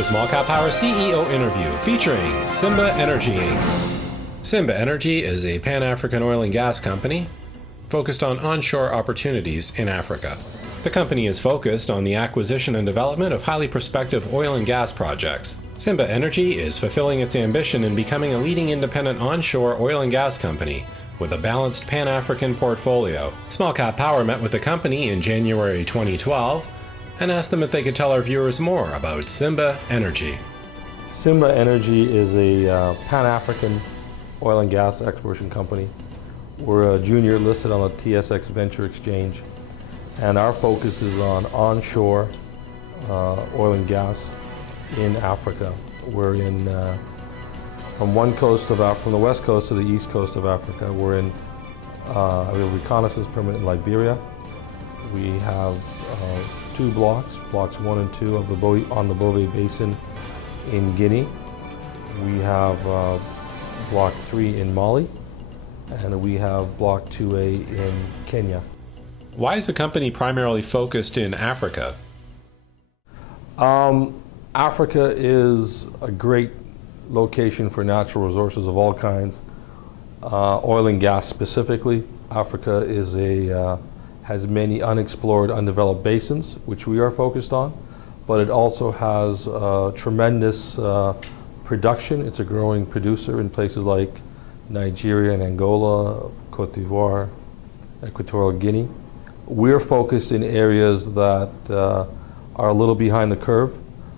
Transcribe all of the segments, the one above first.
The Small Cap Power CEO interview featuring SimbaEnergy Inc. SimbaEnergy is a Pan-African oil and gas company focused on onshore opportunities in Africa. The company is focused on the acquisition and development of highly prospective oil and gas projects. SimbaEnergy is fulfilling its ambition in becoming a leading independent onshore oil and gas company with a balanced Pan-African portfolio. Small Cap Power met with the company in January 2012 and asked them if they could tell our viewers more about SimbaEnergy. SimbaEnergy is a Pan-African oil and gas exploration company. We're a junior listed on the TSX VENTURE exchange, and our focus is on onshore oil and gas in Africa. We're in from the west coast to the east coast of Africa. We're in we have a reconnaissance permit in Liberia. We have two blocks 1 and 2 of on the Bove Basin in Guinea. We have block 3 in Mali, and we have block 2A in Kenya. Why is the company primarily focused in Africa? Africa is a great location for natural resources of all kinds, oil and gas specifically. Africa is has many unexplored, undeveloped basins, which we are focused on, but it also has tremendous production. It's a growing producer in places like Nigeria and Angola, Cote d'Ivoire, Equatorial Guinea. We're focused in areas that are a little behind the curve,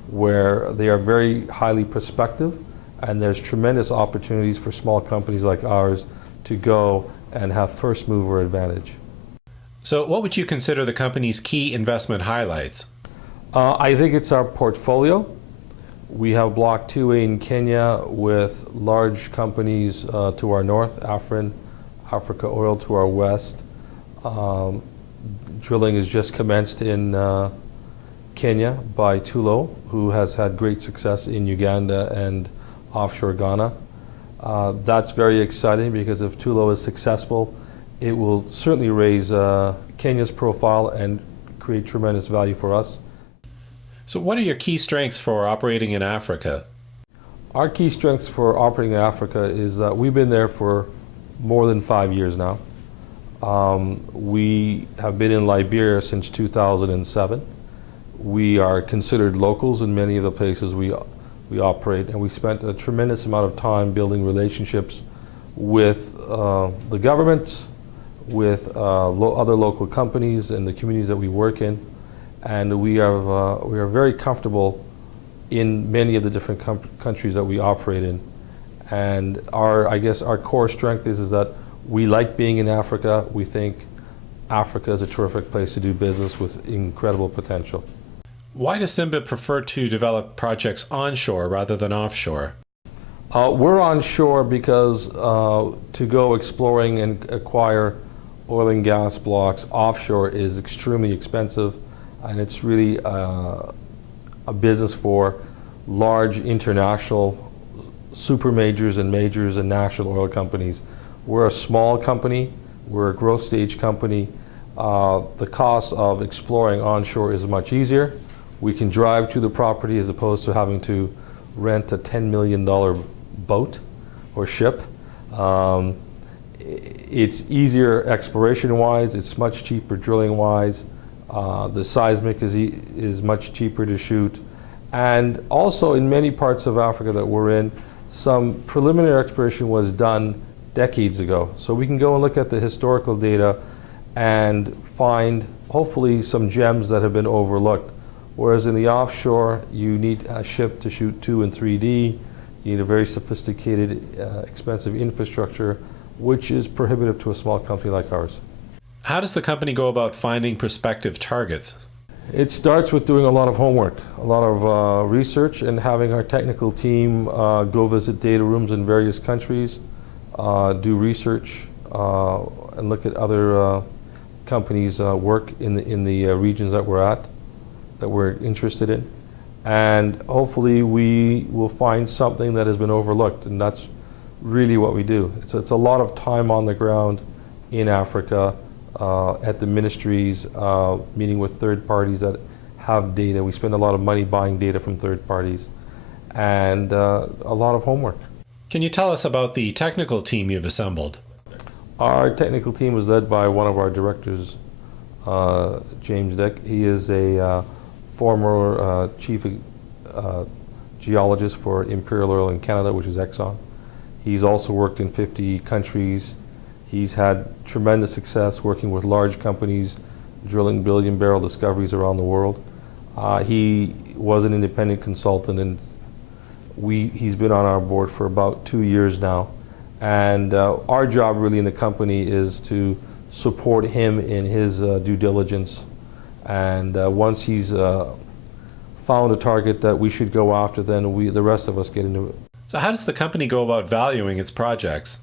where they are very highly prospective, and there's tremendous opportunities for small companies like ours to go and have first mover advantage. So what would you consider the company's key investment highlights? I think it's our portfolio. We have block 2A in Kenya with large companies to our north, Africa Oil to our west. Drilling has just commenced in Kenya by Tullow, who has had great success in Uganda and offshore Ghana. That's very exciting because if Tullow is successful, it will certainly raise Kenya's profile and create tremendous value for us. So what are your key strengths for operating in Africa? Our key strengths for operating in Africa is that we've been there for more than 5 years now. We have been in Liberia since 2007. We are considered locals in many of the places we operate, and we spent a tremendous amount of time building relationships with the government, with other local companies and the communities that we work in, and we are very comfortable in many of the different countries that we operate in. And I guess our core strength is that we like being in Africa. We think Africa is a terrific place to do business with incredible potential. Why does Simba prefer to develop projects onshore rather than offshore? We're onshore because to go exploring and acquire oil and gas blocks offshore is extremely expensive, and it's really a business for large international super majors and national oil companies. We're a small company. We're a growth stage company. The cost of exploring onshore is much easier. We can drive to the property as opposed to having to rent a $10 million boat or ship. It's easier exploration-wise. It's much cheaper drilling-wise. The seismic is much cheaper to shoot. And also in many parts of Africa that we're in, some preliminary exploration was done decades ago. So we can go and look at the historical data and find hopefully some gems that have been overlooked. Whereas in the offshore, you need a ship to shoot 2 and 3D. You need a very sophisticated, expensive infrastructure, which is prohibitive to a small company like ours. How does the company go about finding prospective targets? It starts with doing a lot of homework, a lot of research, and having our technical team go visit data rooms in various countries, do research, and look at other companies' work in the regions that we're interested in. And hopefully we will find something that has been overlooked, and that's really what we do. It's a lot of time on the ground in Africa, at the ministries, meeting with third parties that have data. We spend a lot of money buying data from third parties and a lot of homework. Can you tell us about the technical team you've assembled? Our technical team was led by one of our directors, James Dick. He is a former chief geologist for Imperial Oil in Canada, which is Exxon. He's also worked in 50 countries. He's had tremendous success working with large companies, drilling billion-barrel discoveries around the world. He was an independent consultant, and he's been on our board for about 2 years now. And our job really in the company is to support him in his due diligence. And once he's found a target that we should go after, then the rest of us get into it. So how does the company go about valuing its projects?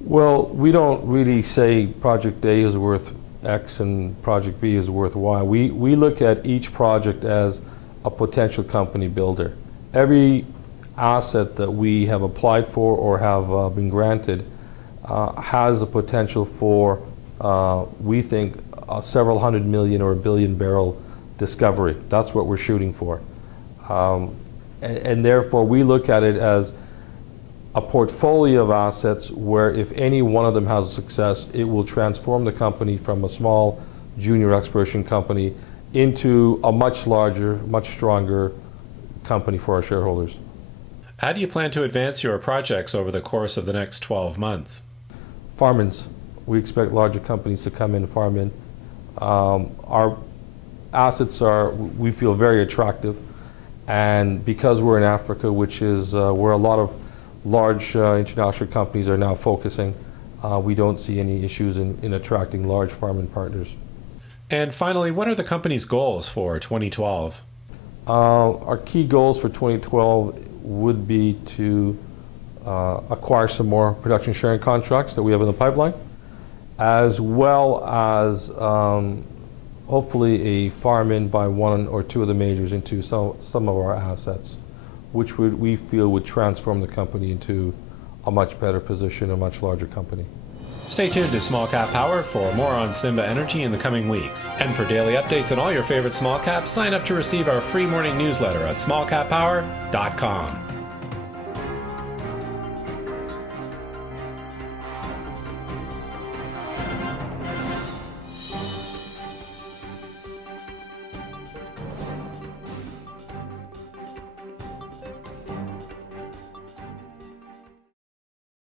Well, we don't really say project A is worth X and project B is worth Y. We look at each project as a potential company builder. Every asset that we have applied for or have been granted has the potential for, we think, several hundred million or a billion barrel discovery. That's what we're shooting for. And therefore, we look at it as a portfolio of assets where if any one of them has success, it will transform the company from a small junior exploration company into a much larger, much stronger company for our shareholders. How do you plan to advance your projects over the course of the next 12 months? Farm-ins. We expect larger companies to come in and farm in. Our assets are, we feel, very attractive. And because we're in Africa, which is where a lot of large international companies are now focusing, we don't see any issues in attracting large farming partners. And finally, what are the company's goals for 2012? Our key goals for 2012 would be to acquire some more production sharing contracts that we have in the pipeline, as well as hopefully a farm-in by one or two of the majors into some of our assets, which we feel would transform the company into a much better position, a much larger company. Stay tuned to Small Cap Power for more on SimbaEnergy in the coming weeks. And for daily updates on all your favorite small caps, sign up to receive our free morning newsletter at smallcappower.com.